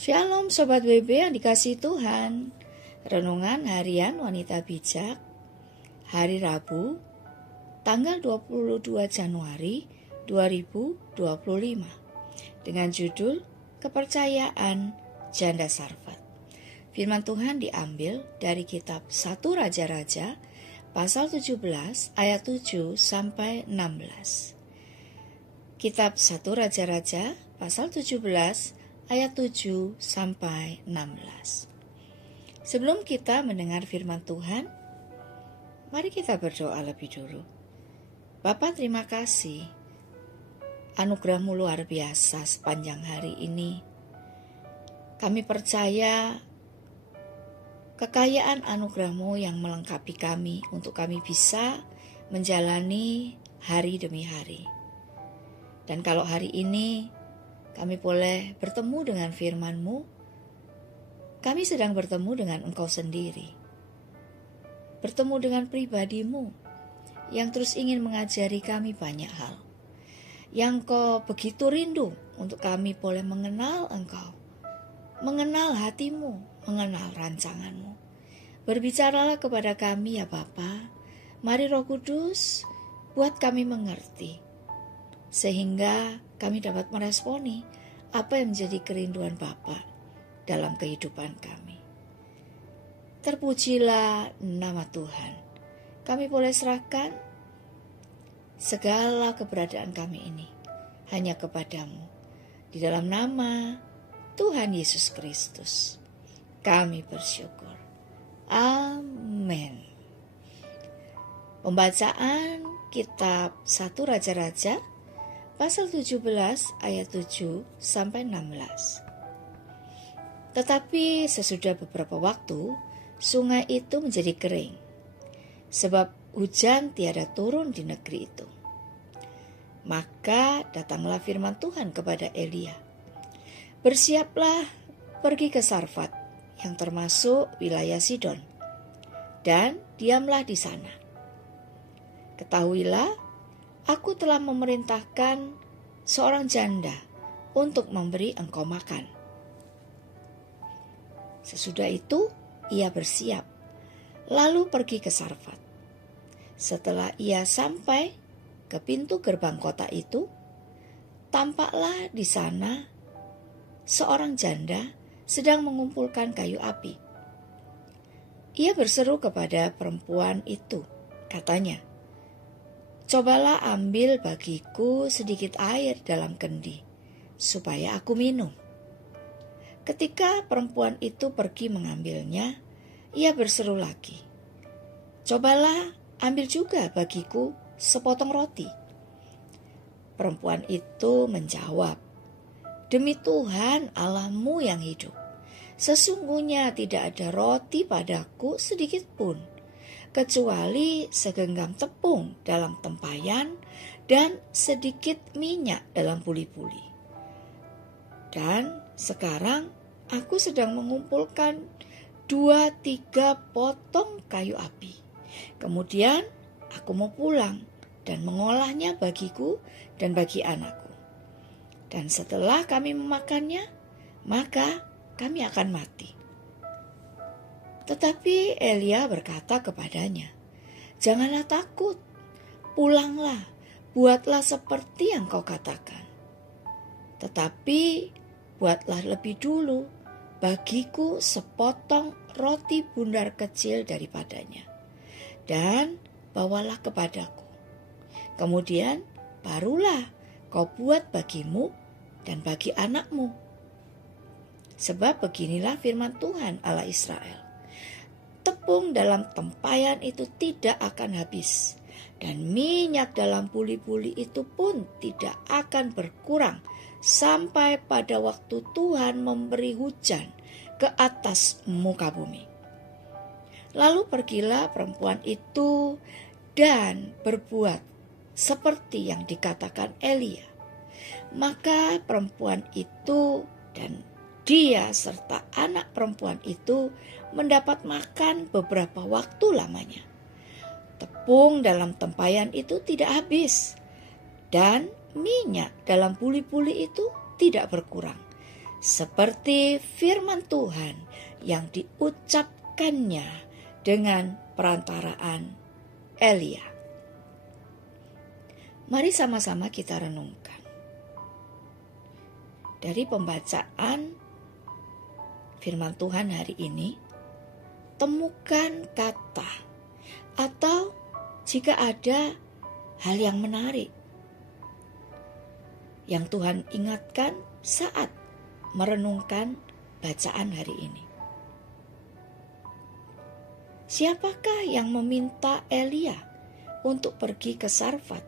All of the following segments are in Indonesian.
Shalom Sobat WB yang dikasihi Tuhan. Renungan Harian Wanita Bijak hari Rabu tanggal 22 Januari 2025 dengan judul Kepercayaan Janda Sarfat. Firman Tuhan diambil dari kitab 1 Raja-Raja pasal 17 ayat 7 sampai 16. Kitab 1 Raja-Raja pasal 17 ayat 7 sampai 16. Sebelum kita mendengar firman Tuhan, mari kita berdoa lebih dulu. Bapa, terima kasih. Anugerah-Mu luar biasa sepanjang hari ini. Kami percaya kekayaan anugerah-Mu yang melengkapi kami untuk kami bisa menjalani hari demi hari. Dan kalau hari ini kami boleh bertemu dengan firman-Mu, kami sedang bertemu dengan Engkau sendiri. Bertemu dengan pribadi-Mu yang terus ingin mengajari kami banyak hal. Yang Kau begitu rindu untuk kami boleh mengenal Engkau, mengenal hati-Mu, mengenal rancangan-Mu. Berbicaralah kepada kami ya Bapa. Mari Roh Kudus buat kami mengerti, sehingga kami dapat meresponi apa yang menjadi kerinduan Bapa dalam kehidupan kami. Terpujilah nama Tuhan. Kami boleh serahkan segala keberadaan kami ini hanya kepadamu. Di dalam nama Tuhan Yesus Kristus kami bersyukur. Amin. Pembacaan kitab 1 Raja-Raja pasal 17 ayat 7 sampai 16. Tetapi sesudah beberapa waktu, sungai itu menjadi kering, sebab hujan tiada turun di negeri itu. Maka datanglah firman Tuhan kepada Elia, bersiaplah pergi ke Sarfat, yang termasuk wilayah Sidon, dan diamlah di sana. Ketahuilah, aku telah memerintahkan seorang janda untuk memberi engkau makan. Sesudah itu ia bersiap, lalu pergi ke Sarfat. Setelah ia sampai ke pintu gerbang kota itu, tampaklah di sana seorang janda sedang mengumpulkan kayu api. Ia berseru kepada perempuan itu, katanya, "Cobalah ambil bagiku sedikit air dalam kendi, supaya aku minum." Ketika perempuan itu pergi mengambilnya, ia berseru lagi, "Cobalah ambil juga bagiku sepotong roti." Perempuan itu menjawab, "Demi Tuhan Allahmu yang hidup, sesungguhnya tidak ada roti padaku sedikit pun, kecuali segenggam tepung dalam tempayan dan sedikit minyak dalam puli-puli. Dan sekarang aku sedang mengumpulkan 2-3 potong kayu api. Kemudian aku mau pulang dan mengolahnya bagiku dan bagi anakku. Dan setelah kami memakannya, maka kami akan mati." Tetapi Elia berkata kepadanya, "Janganlah takut, pulanglah, buatlah seperti yang kau katakan. Tetapi buatlah lebih dulu bagiku sepotong roti bundar kecil daripadanya, dan bawalah kepadaku. Kemudian barulah kau buat bagimu dan bagi anakmu. Sebab beginilah firman Tuhan Allah Israel, tepung dalam tempayan itu tidak akan habis, dan minyak dalam puli-puli itu pun tidak akan berkurang sampai pada waktu Tuhan memberi hujan ke atas muka bumi." Lalu pergilah perempuan itu dan berbuat seperti yang dikatakan Elia. Maka perempuan itu dan dia serta anak perempuan itu mendapat makan beberapa waktu lamanya. Tepung dalam tempayan itu tidak habis, dan minyak dalam puli-puli itu tidak berkurang, seperti firman Tuhan yang diucapkannya dengan perantaraan Elia. Mari sama-sama kita renungkan. Dari pembacaan firman Tuhan hari ini, temukan kata atau jika ada hal yang menarik yang Tuhan ingatkan saat merenungkan bacaan hari ini. Siapakah yang meminta Elia untuk pergi ke Sarfat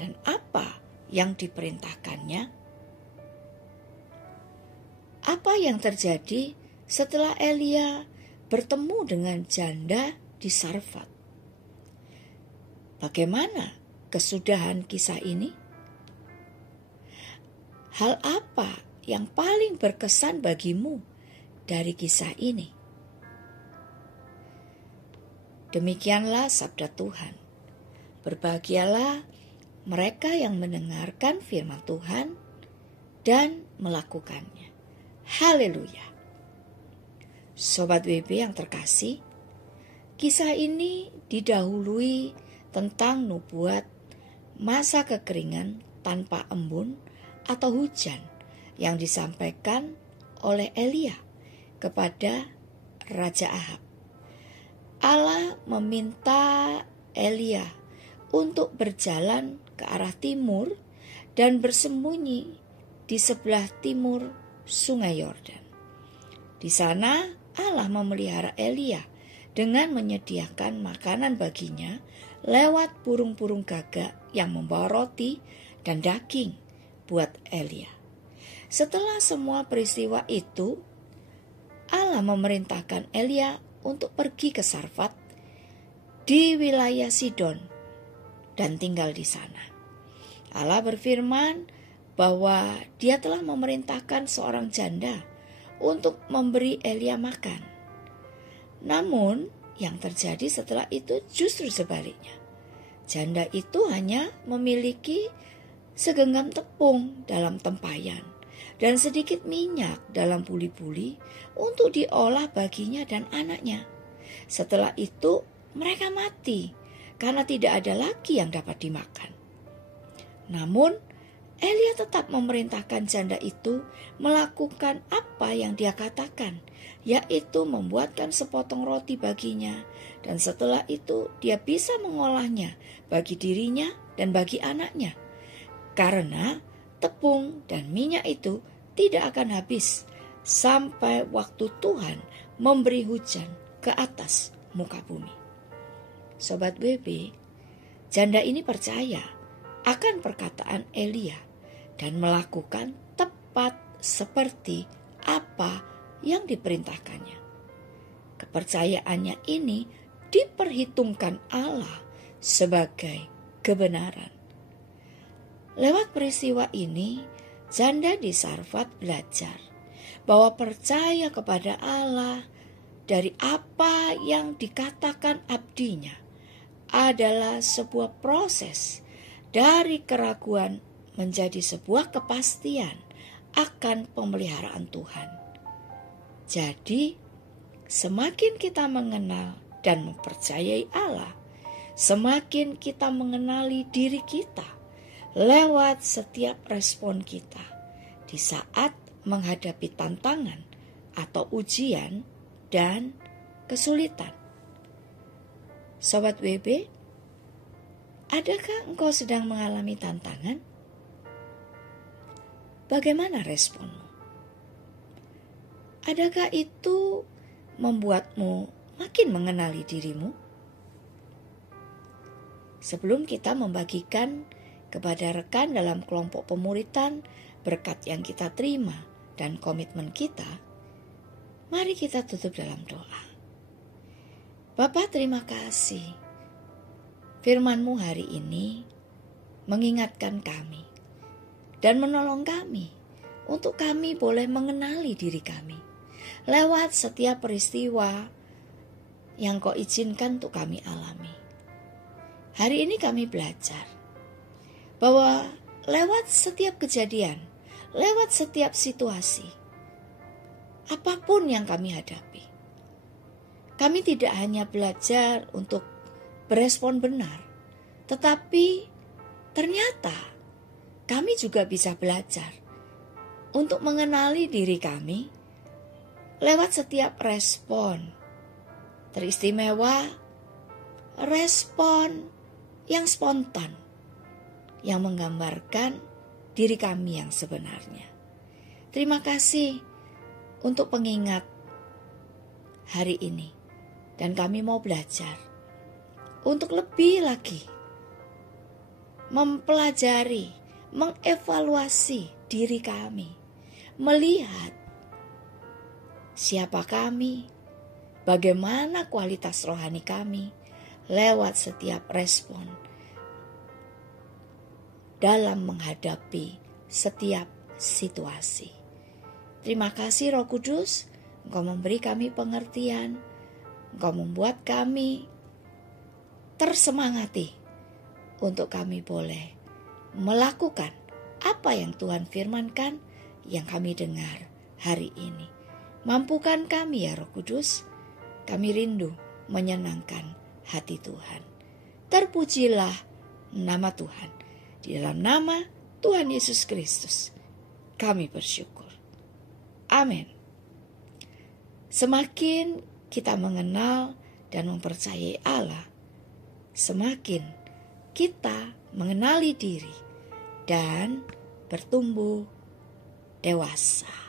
dan apa yang diperintahkannya? Apa yang terjadi setelah Elia bertemu dengan janda di Sarfat? Bagaimana kesudahan kisah ini? Hal apa yang paling berkesan bagimu dari kisah ini? Demikianlah sabda Tuhan. Berbahagialah mereka yang mendengarkan firman Tuhan dan melakukannya. Haleluya. Sobat WB yang terkasih, kisah ini didahului tentang nubuat masa kekeringan tanpa embun atau hujan yang disampaikan oleh Elia kepada Raja Ahab. Allah meminta Elia untuk berjalan ke arah timur dan bersembunyi di sebelah timur Sungai Yordan. Di sana Allah memelihara Elia dengan menyediakan makanan baginya lewat burung-burung gagak yang membawa roti dan daging buat Elia. Setelah semua peristiwa itu, Allah memerintahkan Elia untuk pergi ke Sarfat di wilayah Sidon dan tinggal di sana. Allah berfirman bahwa Dia telah memerintahkan seorang janda untuk memberi Elia makan. Namun yang terjadi setelah itu justru sebaliknya. Janda itu hanya memiliki segenggam tepung dalam tempayan dan sedikit minyak dalam buli-buli untuk diolah baginya dan anaknya. Setelah itu mereka mati karena tidak ada lagi yang dapat dimakan. Namun Elia tetap memerintahkan janda itu melakukan apa yang dia katakan, yaitu membuatkan sepotong roti baginya, dan setelah itu dia bisa mengolahnya bagi dirinya dan bagi anaknya. Karena tepung dan minyak itu tidak akan habis sampai waktu Tuhan memberi hujan ke atas muka bumi. Sobat WB, janda ini percaya akan perkataan Elia dan melakukan tepat seperti apa yang diperintahkannya. Kepercayaannya ini diperhitungkan Allah sebagai kebenaran. Lewat peristiwa ini, janda di Sarfat belajar bahwa percaya kepada Allah dari apa yang dikatakan abdinya adalah sebuah proses dari keraguan menjadi sebuah kepastian akan pemeliharaan Tuhan. Jadi, semakin kita mengenal dan mempercayai Allah, semakin kita mengenali diri kita lewat setiap respon kita di saat menghadapi tantangan atau ujian dan kesulitan. Sobat WB, adakah engkau sedang mengalami tantangan? Bagaimana responmu? Adakah itu membuatmu makin mengenali dirimu? Sebelum kita membagikan kepada rekan dalam kelompok pemuritan berkat yang kita terima dan komitmen kita, mari kita tutup dalam doa. Bapa, terima kasih. Firman-Mu hari ini mengingatkan kami dan menolong kami untuk kami boleh mengenali diri kami lewat setiap peristiwa yang Kau izinkan untuk kami alami. Hari ini kami belajar bahwa lewat setiap kejadian, lewat setiap situasi, apapun yang kami hadapi. Kami tidak hanya belajar untuk berespon benar, tetapi ternyata kami juga bisa belajar untuk mengenali diri kami lewat setiap respon. Teristimewa respon yang spontan, yang menggambarkan diri kami yang sebenarnya. Terima kasih untuk pengingat hari ini. Dan kami mau belajar untuk lebih lagi mempelajari, mengevaluasi diri kami, melihat siapa kami, bagaimana kualitas rohani kami lewat setiap respon dalam menghadapi setiap situasi. Terima kasih Roh Kudus, Engkau memberi kami pengertian, Engkau membuat kami tersemangati untuk kami boleh melakukan apa yang Tuhan firmankan yang kami dengar hari ini. Mampukan kami ya Roh Kudus, kami rindu menyenangkan hati Tuhan. Terpujilah nama Tuhan. Di dalam nama Tuhan Yesus Kristus kami bersyukur. Amin. Semakin kita mengenal dan mempercayai Allah, semakin kita mengenali diri dan bertumbuh dewasa.